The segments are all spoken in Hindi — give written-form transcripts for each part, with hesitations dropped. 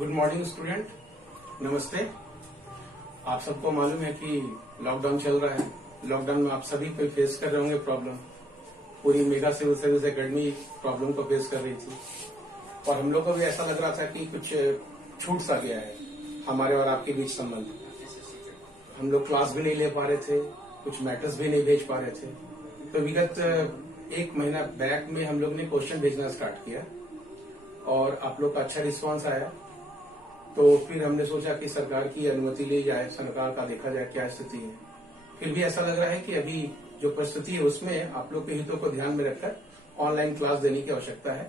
गुड मॉर्निंग स्टूडेंट, नमस्ते। आप सबको मालूम है कि लॉकडाउन चल रहा है। लॉकडाउन में आप सभी कोई फेस कर रहे होंगे प्रॉब्लम। पूरी mega civil service academy problem को फेस कर रही थी और हम लोग को भी ऐसा लग रहा था कि कुछ छूट सा गया है हमारे और आपके बीच संबंध। हम लोग क्लास भी नहीं ले पा रहे थे, कुछ मैटर्स भी नहीं भेज पा रहे थे। तो विगत एक महीना बैक में हम लोग ने क्वेश्चन भेजना स्टार्ट किया और आप लोग का अच्छा रिस्पांस आया। तो फिर हमने सोचा कि सरकार की अनुमति ली जाए, सरकार का देखा जाए क्या स्थिति है। फिर भी ऐसा लग रहा है कि अभी जो परिस्थिति है उसमें आप लोग के हितों को ध्यान में रखकर ऑनलाइन क्लास देने की आवश्यकता है।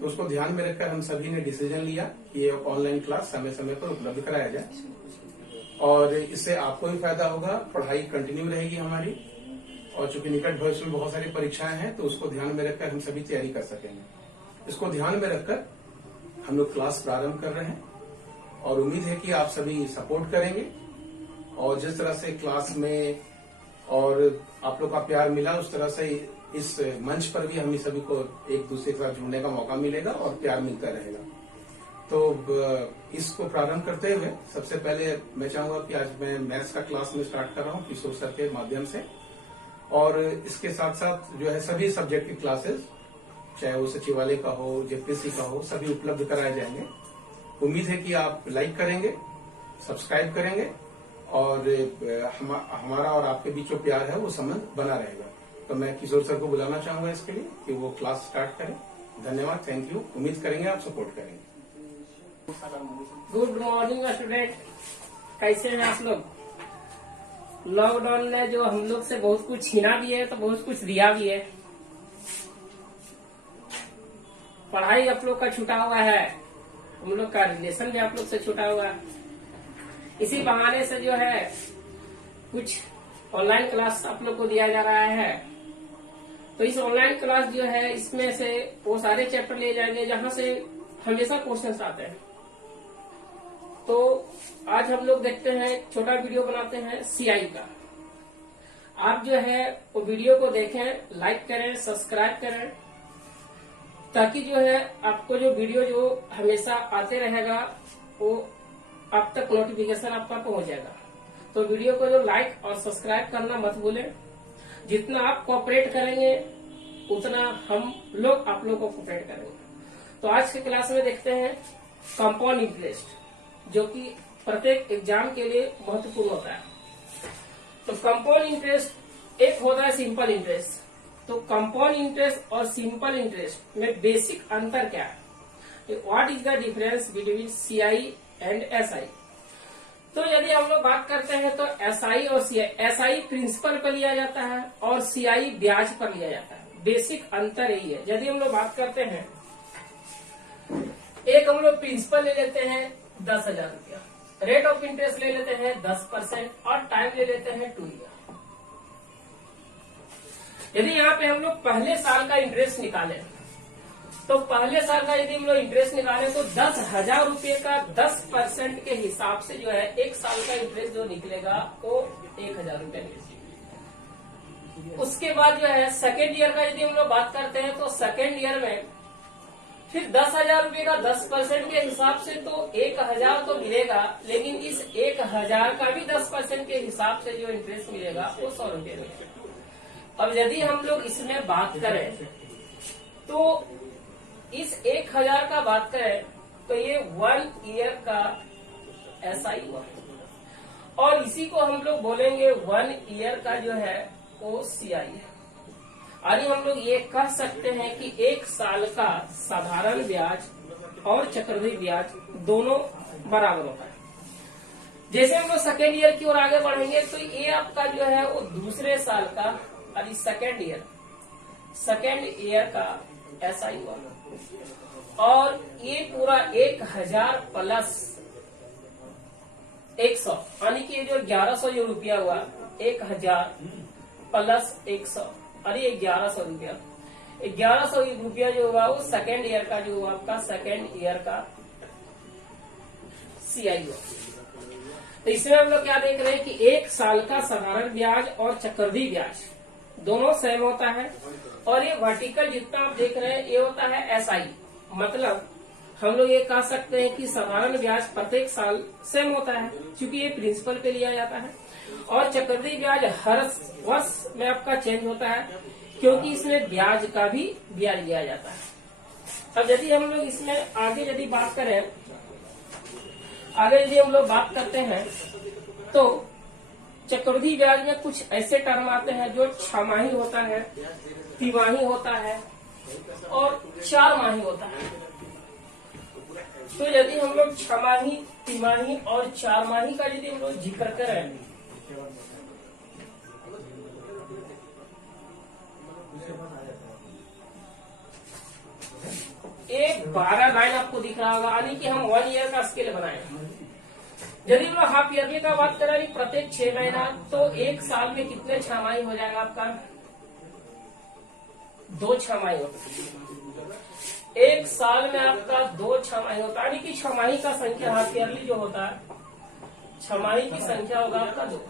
तो उसको ध्यान में रखकर हम सभी ने डिसीजन लिया कि ये ऑनलाइन क्लास समय समय पर उपलब्ध कराया जाए और इससे आपको भी फायदा होगा, पढ़ाई कंटिन्यू रहेगी हमारी। और चूंकि निकट भविष्य में बहुत सारी परीक्षाएं हैं तो उसको ध्यान में रखकर हम सभी तैयारी कर सकेंगे। इसको ध्यान में रखकर हम लोग क्लास प्रारंभ कर रहे हैं और उम्मीद है कि आप सभी सपोर्ट करेंगे। और जिस तरह से क्लास में और आप लोग का प्यार मिला, उस तरह से इस मंच पर भी हम सभी को एक दूसरे के साथ जुड़ने का मौका मिलेगा और प्यार मिलता रहेगा। तो इसको प्रारंभ करते हुए सबसे पहले मैं चाहूंगा कि आज मैं मैथ्स का क्लास में स्टार्ट कर रहा हूँ किशोर सर के माध्यम से। और इसके साथ साथ जो है सभी सब्जेक्ट की क्लासेस, चाहे वो सचिवालय का हो, जेपीएससी का हो, सभी उपलब्ध कराए जाएंगे। उम्मीद है कि आप लाइक करेंगे, सब्सक्राइब करेंगे और हमारा और आपके बीच जो प्यार है वो संबंध बना रहेगा। तो मैं किशोर सर को बुलाना चाहूंगा इसके लिए कि वो क्लास स्टार्ट करें। धन्यवाद, थैंक यू। उम्मीद करेंगे आप सपोर्ट करेंगे। गुड मॉर्निंग स्टूडेंट, कैसे हैं आप लोग? लॉकडाउन ने जो हम लोग से बहुत कुछ छीना भी है तो बहुत कुछ दिया भी है। पढ़ाई आप लोग का छूटा हुआ है, हम लोग का रिलेशन भी आप लोग से छूटा हुआ है। इसी बहाने से जो है कुछ ऑनलाइन क्लास आप लोग को दिया जा रहा है। तो इस ऑनलाइन क्लास जो है इसमें से वो सारे चैप्टर ले जाएंगे जहां से हमेशा क्वेश्चंस आते हैं। तो आज हम लोग देखते हैं, छोटा वीडियो बनाते हैं सीआई का। आप जो है वो वीडियो को देखें, लाइक करें, सब्सक्राइब करें, ताकि जो है आपको जो वीडियो जो हमेशा आते रहेगा वो आप तक नोटिफिकेशन आपका पहुंच जाएगा। तो वीडियो को जो लाइक और सब्सक्राइब करना मत भूलें। जितना आप कोऑपरेट करेंगे उतना हम लोग आप लोग को कोऑपरेट करेंगे। तो आज के क्लास में देखते हैं कंपाउंड इंटरेस्ट, जो कि प्रत्येक एग्जाम के लिए महत्वपूर्ण होता है। तो कंपाउंड इंटरेस्ट एक होता है सिंपल इंटरेस्ट। तो कंपाउंड इंटरेस्ट और सिंपल इंटरेस्ट में बेसिक अंतर क्या है? What is the difference between CI and SI? तो यदि हम लोग बात करते हैं तो एसआई और सीआई, एसआई प्रिंसिपल पर लिया जाता है और सीआई ब्याज पर लिया जाता है। बेसिक अंतर यही है। यदि हम लोग बात करते हैं, एक हम लोग प्रिंसिपल ले लेते हैं 10,000 रुपया, रेट ऑफ इंटरेस्ट ले लेते हैं 10% और टाइम ले लेते हैं 2 ईयर। यदि यहाँ पे हम लोग पहले साल का इंटरेस्ट निकालें तो पहले साल का यदि हम लोग इंटरेस्ट निकालें तो 10,000 रुपये का 10% के हिसाब से जो है एक साल का इंटरेस्ट जो निकलेगा वो 1,000 रुपये। उसके बाद जो है सेकेंड ईयर का यदि हम लोग बात करते हैं तो सेकेंड ईयर में फिर 10,000 रुपये का 10% के हिसाब से तो 1,000 तो मिलेगा, लेकिन इस 1,000 का भी 10% के हिसाब से जो इंटरेस्ट मिलेगा वो 100 रुपये मिलेगा। अब यदि हम लोग इसमें बात करें तो इस 1,000 का बात करें तो ये 1 ईयर का एसआई हुआ और इसी को हम लोग बोलेंगे 1 ईयर का जो है वो सीआई है। यानी हम लोग ये कह सकते हैं कि 1 साल का साधारण ब्याज और चक्रवृद्धि ब्याज दोनों बराबर होता है। जैसे हम लोग सेकेंड ईयर की ओर आगे बढ़ेंगे तो ये आपका जो है वो दूसरे साल का यानी सेकेंड ईयर का एसआई हुआ और ये पूरा 1,000 प्लस 100 यानी कि जो 1,100 जो रुपया हुआ, 1,000 प्लस 100 अरे 1,100 रुपया, 1,100 रुपया जो हुआ वो सेकेंड ईयर का जो हुआ आपका सेकेंड ईयर का सीआई हुआ। तो इसमें हम लोग क्या देख रहे हैं कि 1 साल का साधारण ब्याज और चक्रवृद्धि ब्याज दोनों सेम होता है और ये वर्टिकल जितना आप देख रहे हैं ये होता है एसआई। मतलब हम लोग ये कह सकते हैं कि साधारण ब्याज प्रत्येक साल सेम होता है, क्योंकि ये प्रिंसिपल पे लिया जाता है। और चक्रवृद्धि ब्याज हर वर्ष में आपका चेंज होता है, क्योंकि इसमें ब्याज का भी ब्याज लिया जाता है। अब यदि हम लोग इसमें आगे यदि बात करें, आगे यदि हम लोग बात करते हैं तो चक्रवृद्धि ब्याज में कुछ ऐसे टर्म आते हैं जो 6 होता है, तिमाही होता है और 4 होता है। तो यदि हम लोग 6, तिमाही और 4 का यदि हम लोग जिक्र करें, एक 12 लाइन आपको दिख रहा होगा, यानी कि हम 1 ईयर का स्केल बनाए। यदि हम हाफ ईयरली का बात करें प्रत्येक 6 महीना, तो एक साल में कितने 6 हो जाएगा आपका? 2 6 होता है। एक साल में आपका 2 6 होता है, यानी कि 6 का संख्या हाफ ईयरली जो होता है, 6 की संख्या होगा आपका 2।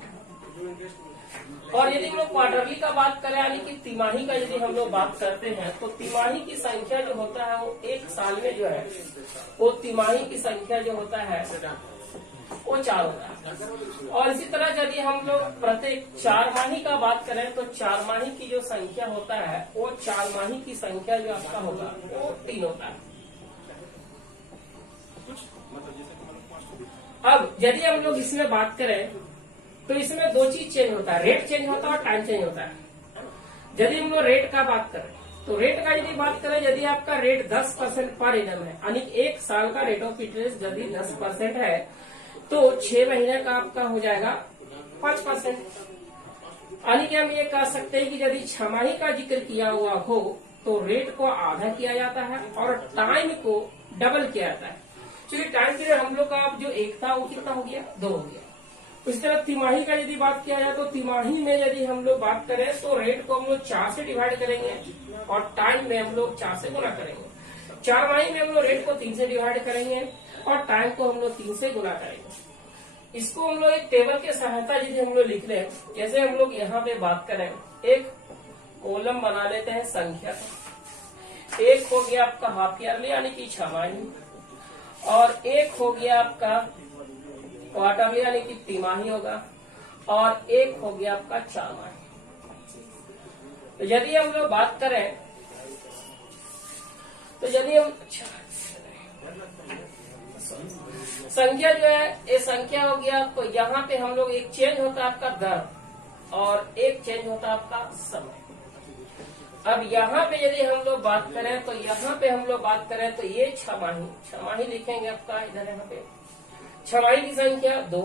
और यदि हम लोग क्वार्टरली का बात करें, यानी कि तिमाही का यदि हम लोग बात करते हैं, तो तिमाही की संख्या जो होता है वो एक साल में जो है वो तिमाही की संख्या जो होता है वो 4 होता है। और इसी तरह यदि हम लोग प्रत्येक 4 माही का बात करें, तो 4 माही की जो संख्या होता है वो 4 माही की संख्या जो आपका होगा वो 3 होता है। अब यदि हम लोग इसमें बात करें तो इसमें 2 चीज चेंज होता है, रेट चेंज होता है और टाइम चेंज होता है। यदि हम लोग रेट का बात करें, तो रेट का यदि बात करें, यदि आपका रेट 10% पर एनम है, यानी एक साल का रेट ऑफ इंटरेस्ट यदि 10% है, तो 6 महीने का आपका हो जाएगा 5%। यानी कि हम ये कह सकते हैं कि यदि 6 का जिक्र किया हुआ हो तो रेट को आधा किया जाता है और टाइम को डबल किया जाता है। क्योंकि टाइम पीरियड हम लोग का जो एक था वो कितना हो गया? 2 हो गया। उसी तरह तिमाही का यदि बात किया जाए, तो तिमाही में यदि हम लोग बात करें तो रेट को हम लोग 4 से डिवाइड करेंगे और टाइम में हम लोग 4 से गुना करेंगे। 4 माही में हम लोग रेट को 3 से डिवाइड करेंगे और टाइम को हम लोग 3 से गुना करेंगे। इसको हम लोग एक टेबल के सहायता यदि हम लोग लिख लें, जैसे हम लोग यहाँ पे बात करें, एक कॉलम बना लेते हैं संख्या, एक हो गया आपका हाफ ईयरली यानी कि 6 माही, और एक हो गया आपका क्वार्टरली यानी कि तिमाही होगा, और एक हो गया आपका 4 माही। तो यदि हम लोग बात करें, तो यदि हम संख्या जो है ये संख्या हो गया, तो यहाँ पे हम लोग एक चेंज होता है आपका दर और एक चेंज होता है आपका समय। अब यहाँ पे यदि हम लोग बात करें, तो यहाँ पे हम लोग बात करें तो ये 6 माही लिखेंगे आपका इधर। यहाँ पे 6 माही की संख्या 2।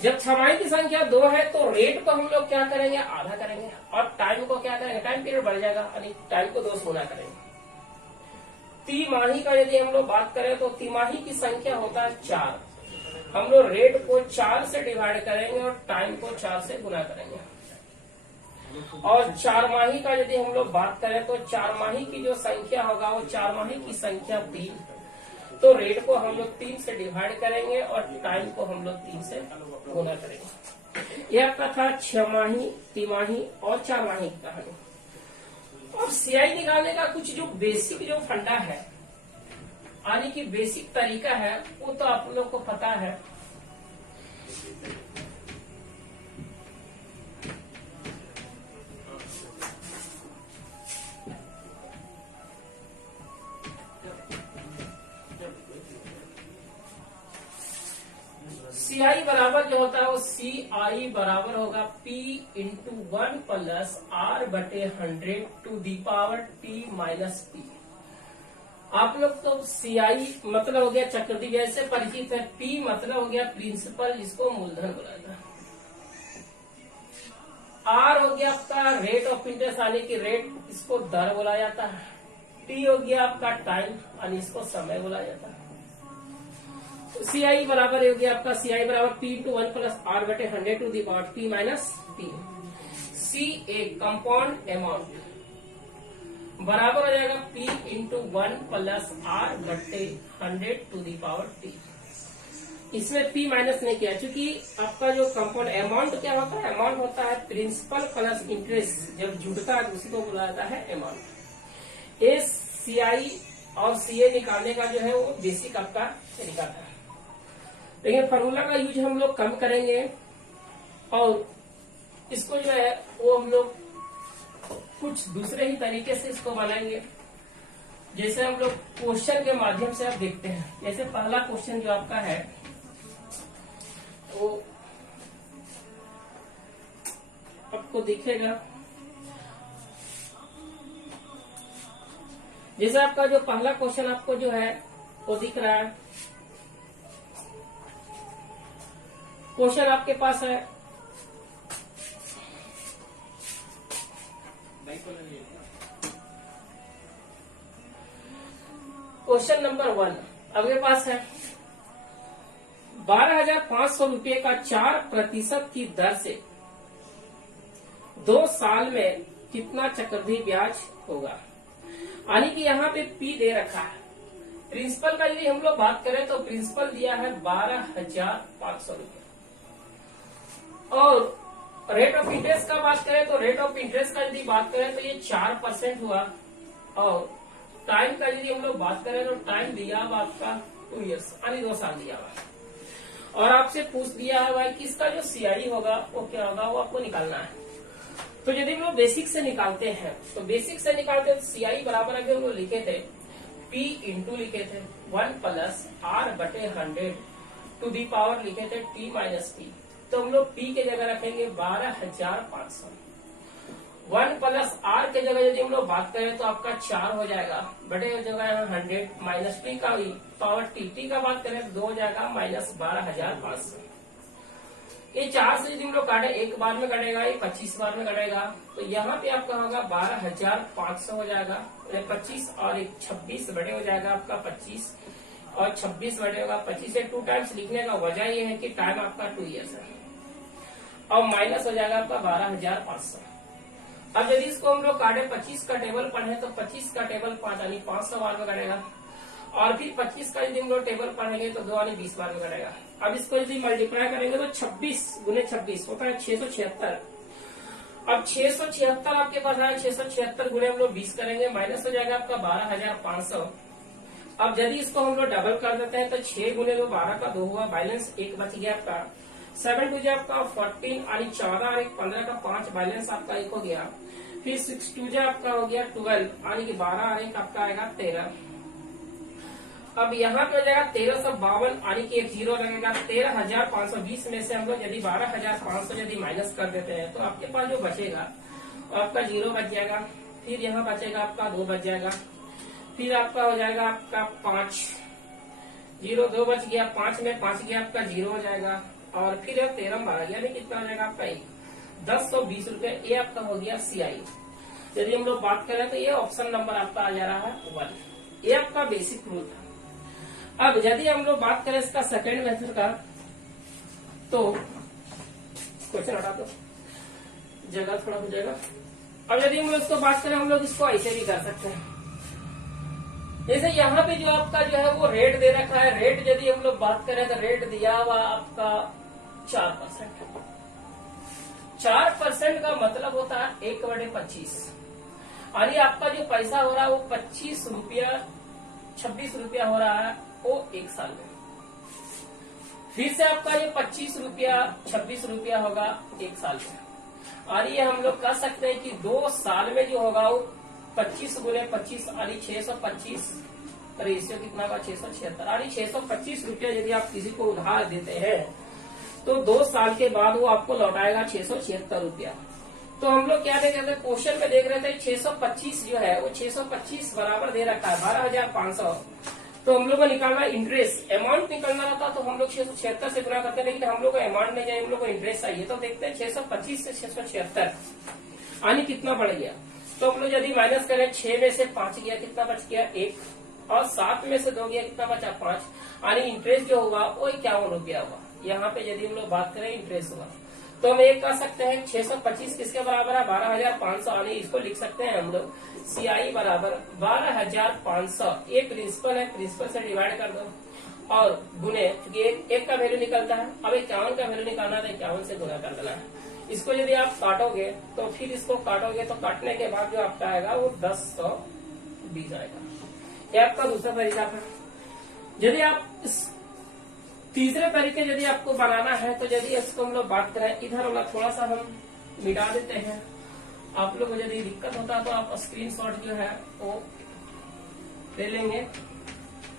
जब 6 माही की संख्या 2 है तो रेट को हम लोग क्या करेंगे? आधा करेंगे और टाइम को क्या करेंगे? टाइम पीरियड बढ़ जाएगा, यानी टाइम को 2 से गुना करेंगे। तिमाही का यदि हम लोग बात करें, तो तिमाही की संख्या होता है 4। हम लोग रेट को 4 से डिवाइड करेंगे और टाइम को 4 से गुना करेंगे। और 4 माही का यदि हम लोग बात करें, तो 4 माही की जो संख्या होगा वो 4 माही की संख्या 3। तो रेट को हम लोग 3 से डिवाइड करेंगे और टाइम को हम लोग 3 से गुना करेंगे। यह आपका था 6 माही, तिमाही और 4 माही की कहानी। और सीआई निकालने का कुछ जो बेसिक जो फंडा है, यानी कि बेसिक तरीका है, वो तो आप लोग को पता है। सीआई बराबर जो होता है वो सीआई बराबर होगा P इंटू 1 प्लस R बटे 100 to the power T minus P। आप लोग तो सीआई मतलब हो गया चक्रवृद्धि ब्याज से परिचित है। P मतलब हो गया प्रिंसिपल, जिसको मूलधन बोला जाता है। R हो गया आपका रेट ऑफ इंटरेस्ट, यानी कि रेट, इसको दर बोला जाता है। T हो गया आपका टाइम, यानी इसको समय बोला जाता है। सीआई बराबर हो गया आपका सीआई बराबर P इंटू 1 प्लस R बटे 100 to the power T minus P। C एक कंपाउंड अमाउंट बराबर हो जाएगा P इंटू 1 प्लस R बटे 100 टू दी पावर T। इसमें P माइनस नहीं किया, क्योंकि आपका जो कंपाउंड अमाउंट क्या होता है? अमाउंट होता है प्रिंसिपल प्लस इंटरेस्ट, जब जुड़ता है उसी को बोला जाता है अमाउंट। ये सीआई और सीए निकालने का जो है वो बेसिक आपका तरीका था। लेकिन फार्मूला का यूज हम लोग कम करेंगे और इसको जो है वो हम लोग कुछ दूसरे ही तरीके से इसको बनाएंगे। जैसे हम लोग क्वेश्चन के माध्यम से आप देखते हैं। जैसे पहला क्वेश्चन जो आपका है वो आपको दिखेगा। जैसे आपका जो पहला क्वेश्चन आपको जो है वो दिख रहा है। क्वेश्चन आपके पास है क्वेश्चन नंबर 1 आपके पास है 12,500 रुपये का 4% की दर से 2 साल में कितना चक्रवृद्धि ब्याज होगा। यानी कि यहाँ पे पी दे रखा है। प्रिंसिपल का यदि हम लोग बात करें तो प्रिंसिपल दिया है 12,500 रुपये और रेट ऑफ इंटरेस्ट का बात करें तो रेट ऑफ इंटरेस्ट का यदि बात करें तो ये 4% हुआ और टाइम का यदि हम लोग बात करें तो टाइम दिया हुआ आपका 2 ईयर्स यानी 2 साल दिया हुआ और आपसे पूछ दिया है भाई कि इसका जो सीआई होगा वो क्या होगा, वो आपको निकालना है। तो यदि हम लोग बेसिक से निकालते हैं तो बेसिक से निकालते हैं सीआई बराबर अगर हम लोग लिखे थे P इंटू लिखे थे 1 प्लस R बटे 100 टू दी पावर लिखे थे T माइनस P। तो हम लोग P के जगह रखेंगे 12,500। 1 प्लस R के जगह यदि हम लोग बात करें तो आपका 4 हो जाएगा बटे हो जाएगा यहाँ 100 माइनस T का पावर T का बात करें तो 2 हो जाएगा माइनस 12,500। ये 4 से यदि हम लोग काटे एक बार में कटेगा, ये 25 बार में कटेगा तो यहाँ पे आपका होगा 12,500 हो जाएगा। 25 और 26 बटे हो जाएगा आपका 25 और 26 बटे होगा 25 से 2 टाइम्स लिखने का वजह ये है कि टाइम आपका 2 ईयर्स है और माइनस हो जाएगा आपका 12,500। अब यदि इसको हम लोग काटे 25 का टेबल पढ़े तो 25 का टेबल 5 यानी 500 बार में कटेगा और फिर 25 का यदि हम लोग टेबल पढ़ेंगे तो 2 यानी 20 बार में कटेगा। अब इसको यदि मल्टीप्लाई करेंगे तो 26 गुने 26 होता है 676। अब 676 आपके पास आया, 676 गुने हम लोग 20 करेंगे माइनस हो जाएगा आपका 12,500। अब यदि इसको हम लोग डबल कर देते हैं तो 6 गुने 2 12 का 2 हुआ, बैलेंस 1 बच गया आपका। 7 टू आपका 14 यानी 14 और 1 15 का 5 बैलेंस आपका 1 हो गया। फिर 6 टू आपका हो गया 12 यानी कि 12 और 1 आपका आएगा 13। अब यहाँ पे हो जाएगा 1352 यानी कि एक जीरो लगेगा। 13,520 में से हम लोग यदि 12,500 यदि माइनस कर देते हैं तो आपके पास जो बचेगा आपका 0 बच जाएगा। फिर यहाँ बचेगा आपका 2 बच जाएगा। फिर आपका हो जाएगा आपका 5 0 2 बच गया, 5 में 5 गया आपका 0 हो जाएगा और फिर 13 12 यानी कितना हो जाएगा आपका 1 1020 रुपये। ये आपका हो गया सीआई। यदि हम लोग बात करें तो ये ऑप्शन नंबर आपका आ जा रहा है 1। ये आपका बेसिक रूल था। अब यदि हम लोग बात करें इसका सेकेंड मेथड का तो क्वेश्चन हटा दो, जगह थोड़ा हो जाएगा। अब यदि हम लोग इसको बात करें हम लोग इसको ऐसे भी कर सकते हैं। जैसे यहाँ पे जो आपका जो है वो रेट दे रखा है। रेट यदि हम लोग बात करें तो रेट दिया हुआ आपका 4%। 4% का मतलब होता है 1/25 यानी आपका जो पैसा हो रहा है वो 26 रुपया हो रहा है वो 1 साल में। फिर से आपका ये 26 रुपया होगा 1 साल में। और ये हम लोग कह सकते हैं कि 2 साल में जो होगा वो 25 गुने 25 यानी 625 रेशियो कितना होगा 676 यानी 625 रुपया यदि आप किसी को उधार देते हैं तो 2 साल के बाद वो आपको लौटाएगा 676 रुपया। तो हम लोग क्या देख रहे थे, क्वेश्चन में देख रहे थे 625 जो है वो 625 बराबर दे रखा है 12,500। तो हम लोग को निकालना इंटरेस्ट अमाउंट निकालना रहता तो हम लोग 676 से गुना करते, लेकिन हम लोग को अमाउंट नहीं चाहिए, हम लोग को इंटरेस्ट चाहिए। तो देखते हैं 625 से 676 यानी कितना बढ़ गया। तो हम लोग यदि माइनस करें 6 में से 5 गया कितना बच गया 1 और 7 में से 2 गया कितना बचा 5 यानी इंटरेस्ट जो होगा वो 51 रुपया होगा। यहाँ पे यदि हम लोग बात करें इंटरेस्ट होगा तो हम एक कह सकते हैं 625 किसके बराबर है 12,500 यानी इसको लिख सकते हैं हम लोग सीआई बराबर 12,500। ये प्रिंसिपल है, प्रिंसिपल से डिवाइड कर दो और गुने, क्योंकि एक का वैल्यू निकलता है। अब 51 का वैल्यू निकालना है तो 51 से गुना कर देना है। इसको यदि आप काटोगे तो फिर इसको काटोगे तो काटने के बाद जो आपका आएगा वो 1020 आएगा। ये आपका दूसरा तरीका था। यदि आप इस तीसरे तरीके यदि आपको बनाना है तो यदि इसको हम लोग बात करें, इधर वाला थोड़ा सा हम मिटा देते हैं। आप लोग को यदि दिक्कत होता है तो आप स्क्रीनशॉट जो है वो ले लेंगे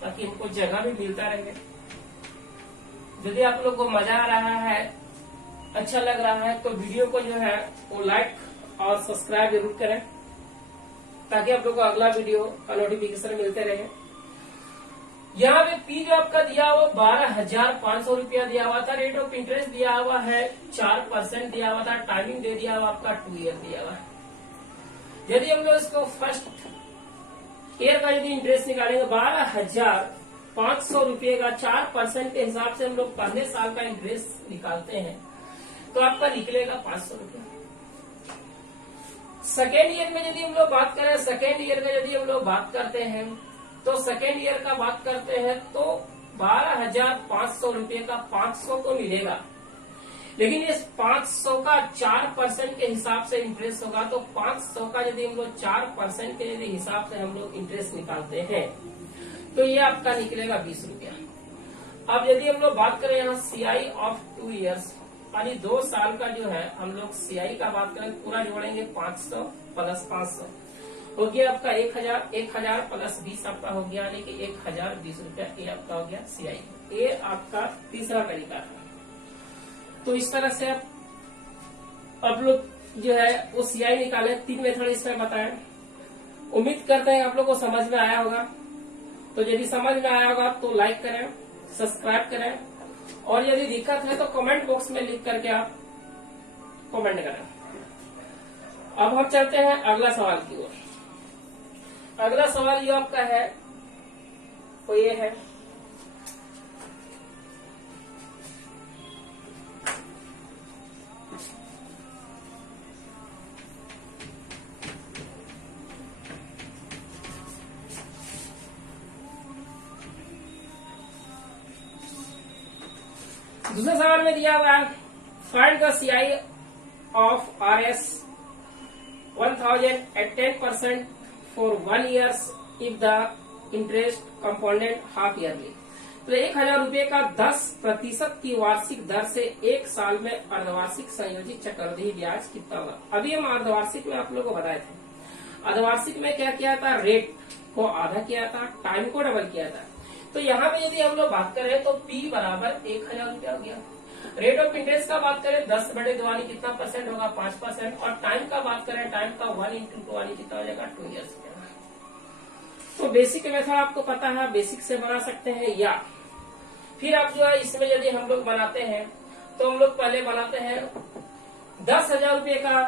ताकि इनको जगह भी मिलता रहे। यदि आप लोग को मजा आ रहा है, अच्छा लग रहा है, तो वीडियो को जो है वो लाइक और सब्सक्राइब जरूर करें ताकि आप लोग को अगला वीडियो का नोटिफिकेशन मिलते रहे। यहाँ पे पी जो आपका दिया हुआ 12,500 रुपया दिया हुआ था। रेट ऑफ इंटरेस्ट दिया हुआ है 4% दिया हुआ था। टाइमिंग दे दिया हुआ आपका 2 ईयर दिया हुआ है। यदि हम लोग इसको फर्स्ट ईयर का यदि इंटरेस्ट निकालेंगे 12,500 रुपये का 4% के हिसाब से हम लोग पहले साल का इंटरेस्ट निकालते हैं तो आपका निकलेगा 500 रुपया। सेकेंड ईयर में यदि हम लोग बात करें, सेकेंड ईयर का यदि हम लोग बात करते हैं तो सेकेंड ईयर का बात करते हैं तो 12,500 रुपये का 500 तो मिलेगा, लेकिन इस 500 का 4% के हिसाब से इंटरेस्ट होगा। तो 500 का यदि हम लोग 4% के यदि हिसाब से हम लोग इंटरेस्ट निकालते हैं तो ये आपका निकलेगा 20 रुपया। अब यदि हम लोग बात करें यहाँ CI ऑफ 2 ईयर्स यानी 2 साल का जो है हम लोग CI का बात करें, पूरा जोड़ेंगे 500 प्लस 500 हो गया आपका 1,000 प्लस 20 आपका हो गया यानी कि 1,020 रुपया। ये आपका हो गया CI। ये आपका तीसरा तरीका था। तो इस तरह से आप लोग जो है वो CI निकाले। 3 मेथड इसमें बताएं। उम्मीद करते हैं आप लोग को समझ में आया होगा। तो यदि समझ में आया होगा तो लाइक करें, सब्सक्राइब करें और यदि दिक्कत है तो कमेंट बॉक्स में लिख करके आप कमेंट करें। अब हम चलते हैं अगला सवाल की ओर। अगला सवाल जो आपका है वो ये है, दूसरे सवाल में दिया हुआ है find the CI of RS 1,000 at 10% for 1 year if the interest component half yearly। तो 1,000 रुपये का 10% की वार्षिक दर से 1 साल में अर्धवार्षिक संयोजित चक्रवृद्धि ब्याज कितना होगा। अभी हम अर्धवार्षिक में आप लोगों को बताए थे। अर्धवार्षिक में क्या किया था, रेट को आधा किया था, टाइम को डबल किया था। तो यहाँ पे यदि हम लोग बात करें तो P बराबर 1,000 रुपया हो गया। रेट ऑफ इंटरेस्ट का बात करें 10/2 यानी कितना परसेंट होगा, 5%। और टाइम का बात करें, टाइम का 1 × 2 यानी कितना हो जाएगा, 2 ईयर्स। तो बेसिक मेथड आपको पता है, बेसिक से बना सकते हैं या फिर आप जो है इसमें यदि हम लोग बनाते हैं तो हम लोग पहले बनाते हैं 10,000 रुपये का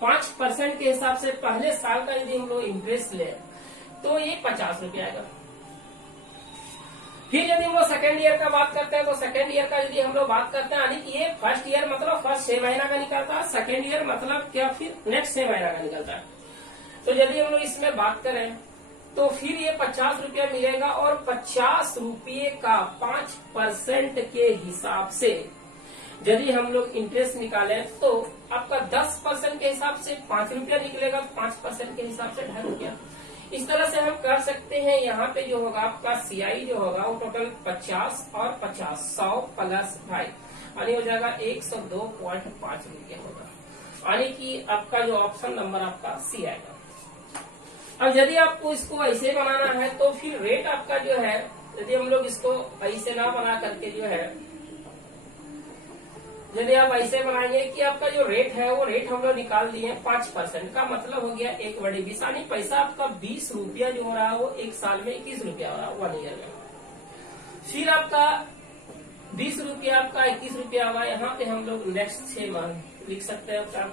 5% के हिसाब से पहले साल का यदि हम लोग इंटरेस्ट ले तो ये 50 रुपये आएगा। फिर यदि हम लोग सेकेंड ईयर का बात करते हैं तो सेकेंड ईयर का यदि हम लोग बात करते हैं यानी कि ये फर्स्ट ईयर मतलब फर्स्ट 6 महीना का निकलता है, सेकेंड ईयर मतलब क्या फिर नेक्स्ट 6 महीना का निकलता है। तो यदि हम लोग इसमें बात करें तो फिर ये 50 रुपया मिलेगा और 50 रुपये का 5% के हिसाब से यदि हम लोग इंटरेस्ट निकालें तो आपका 10% के हिसाब से 5 रुपया निकलेगा, 5% के हिसाब से 2.5 रुपया। इस तरह से हम कर सकते हैं। यहाँ पे जो होगा आपका CI जो होगा वो टोटल 50 और 50 100 प्लस 2.5 यानी हो जाएगा 102.5 रुपया होगा यानी कि आपका जो ऑप्शन नंबर आपका C आएगा। अब यदि आपको इसको ऐसे बनाना है तो फिर रेट आपका जो है, यदि हम लोग इसको ऐसे ना बना करके जो है, यदि आप ऐसे बनाएंगे कि आपका जो रेट है वो रेट हम लोग निकाल दिए 5% का मतलब हो गया 1/20 यानी पैसा आपका 20 रुपया जो हो रहा है वो 1 साल में 21 रुपया हो रहा है 1 ईयर में। फिर आपका 20 रुपया आपका 21 रुपया होगा। यहाँ पे हम लोग नेक्स्ट 6 मंथ लिख सकते हैं। आपका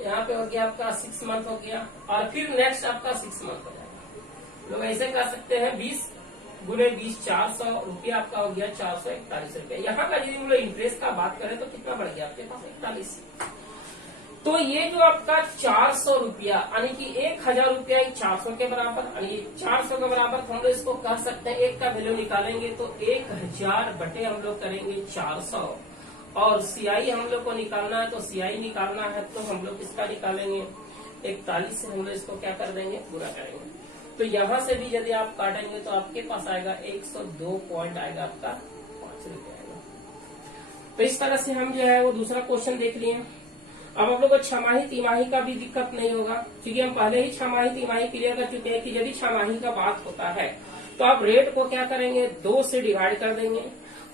यहाँ पे हो गया आपका 6 मंथ हो गया और फिर नेक्स्ट आपका 6 मंथ हो जाएगा। लोग ऐसे कर सकते हैं 20 × 20 400 रुपया आपका हो गया 441 रुपया। यहाँ का यदि हम लोग इंटरेस्ट का बात करें तो कितना बढ़ गया आपके पास 41। तो ये जो आपका 400 रुपया यानी कि 1,000 रुपया 400 के बराबर यानी 400 के बराबर हम लोग इसको कर सकते हैं। एक का वैल्यू निकालेंगे तो 1,000 बटे हम लोग करेंगे 400 और CI हम लोग को निकालना है तो CI निकालना है तो हम लोग इसका निकालेंगे 41 से हम लोग इसको क्या कर देंगे, पूरा करेंगे। तो यहाँ से भी यदि आप काटेंगे तो आपके पास आएगा 102 पॉइंट आएगा आपका 5 रुपये आएगा। तो इस तरह से हम जो है वो दूसरा क्वेश्चन देख लिए। अब आप लोग को छमाही तिमाही का भी दिक्कत नहीं होगा, क्योंकि हम पहले ही छमाही तिमाही क्लियर कर चुके हैं कि यदि छमाही का बात होता है तो आप रेट को क्या करेंगे 2 से डिवाइड कर देंगे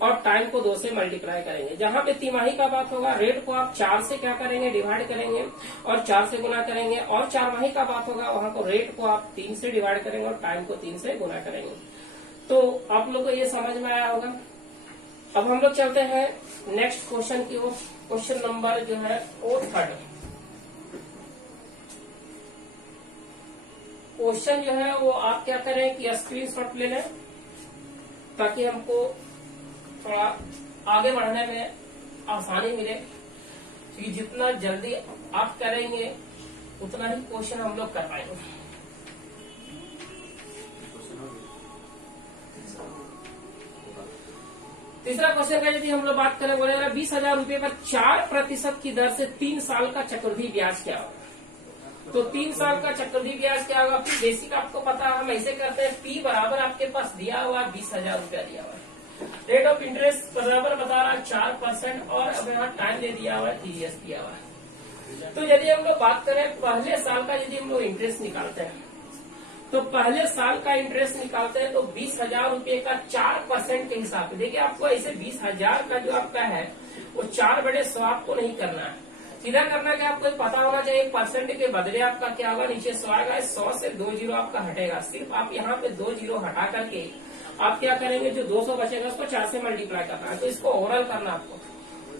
और टाइम को 2 से मल्टीप्लाई करेंगे। जहां पे तिमाही का बात होगा रेट को आप 4 से क्या करेंगे डिवाइड करेंगे और 4 से गुना करेंगे, और 4 माही का बात होगा वहां को रेट को आप 3 से डिवाइड करेंगे और टाइम को 3 से गुना करेंगे। तो आप लोग को ये समझ में आया होगा। अब हम लोग चलते हैं नेक्स्ट क्वेश्चन की ओर। क्वेश्चन नंबर जो है वो 3 क्वेश्चन जो है वो आप क्या करें कि स्क्रीनशॉट ले लें ताकि हमको थोड़ा आगे बढ़ने में आसानी मिले, क्योंकि जितना जल्दी आप करेंगे उतना ही क्वेश्चन हम लोग कर पाएंगे। तीसरा क्वेश्चन का यदि हम लोग बात करें, बोलेगा 20,000 रुपये पर 4% की दर से 3 साल का चक्रवृद्धि ब्याज क्या होगा। तो 3 साल का चक्रवृद्धि ब्याज क्या होगा। फिर बेसिक आपको पता है, हम ऐसे करते हैं P बराबर आपके पास दिया हुआ 20,000 रुपया दिया हुआ है, रेट ऑफ इंटरेस्ट बराबर बता रहा है 4% और अब यहाँ टाइम दे दिया हुआ है 3 years दिया हुआ है। तो यदि हम लोग बात करें पहले साल का यदि हम लोग इंटरेस्ट निकालते हैं तो पहले साल का इंटरेस्ट निकालते हैं तो 20,000 रुपये का 4% के हिसाब से, देखिए आपको ऐसे 20,000 का जो आपका है वो 4/100 आपको नहीं करना है, सीधा करना है कि आपको पता होना चाहिए परसेंट के बदले आपका क्या होगा, नीचे 100 आएगा, 100 से 2 जीरो आपका हटेगा। सिर्फ आप यहाँ पे 2 जीरो हटा करके आप क्या करेंगे, जो 200 बचेगा उसको 4 से मल्टीप्लाई करना है, तो इसको ओवरऑल करना आपको।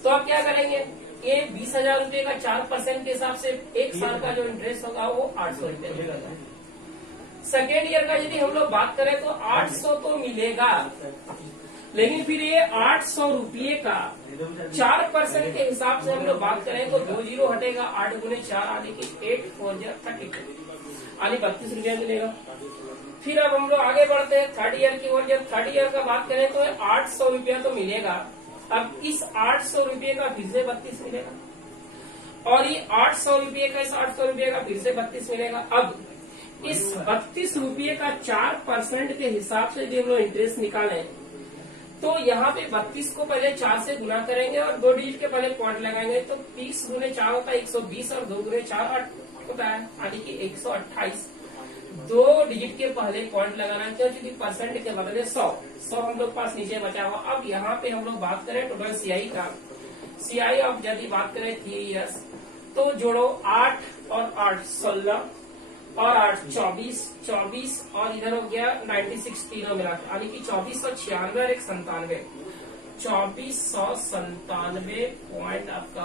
तो आप क्या करेंगे, ये 20,000 रुपये का 4% के हिसाब से 1 साल का जो इंटरेस्ट होगा वो 800 रुपये मिलेगा। सेकेंड ईयर का यदि हम लोग बात करें तो 800 तो मिलेगा, लेकिन फिर ये 800 रुपये का 4% के हिसाब से हम लोग बात करें तो 2 जीरो हटेगा, 8 गुने 4 आने की 8 4 32 आने 32 रुपया मिलेगा। फिर अब हम लोग आगे बढ़ते हैं थर्ड ईयर की ओर। जब थर्ड ईयर का बात करें तो 800 रुपया तो मिलेगा, अब इस 800 रुपये का फिर से 32 मिलेगा और ये 800 रुपये का इस 800 रुपये का फिर से 32 मिलेगा। अब इस 32 रुपये का 4% के हिसाब से जब हम लोग इंटरेस्ट निकालें तो यहाँ पे 32 को पहले 4 से गुना करेंगे और 2 डिजिट के पहले पॉइंट लगाएंगे, तो 30 गुने 4 होता है 120 और 2 गुने 4 8 होता है, यानी कि 128। 2 डिजिट के पहले पॉइंट लगाना है क्योंकि परसेंट के बदले 100 हम लोग पास नीचे बचा हुआ। अब यहाँ पे हम लोग बात करें टोटल सीआई का, सीआई अब यदि बात करें 3 years तो जोड़ो 8 और 8 16 और 8 24 और इधर हो गया 96 तीनों मिला, यानी कि 2496 और 1 97 2497 पॉइंट आपका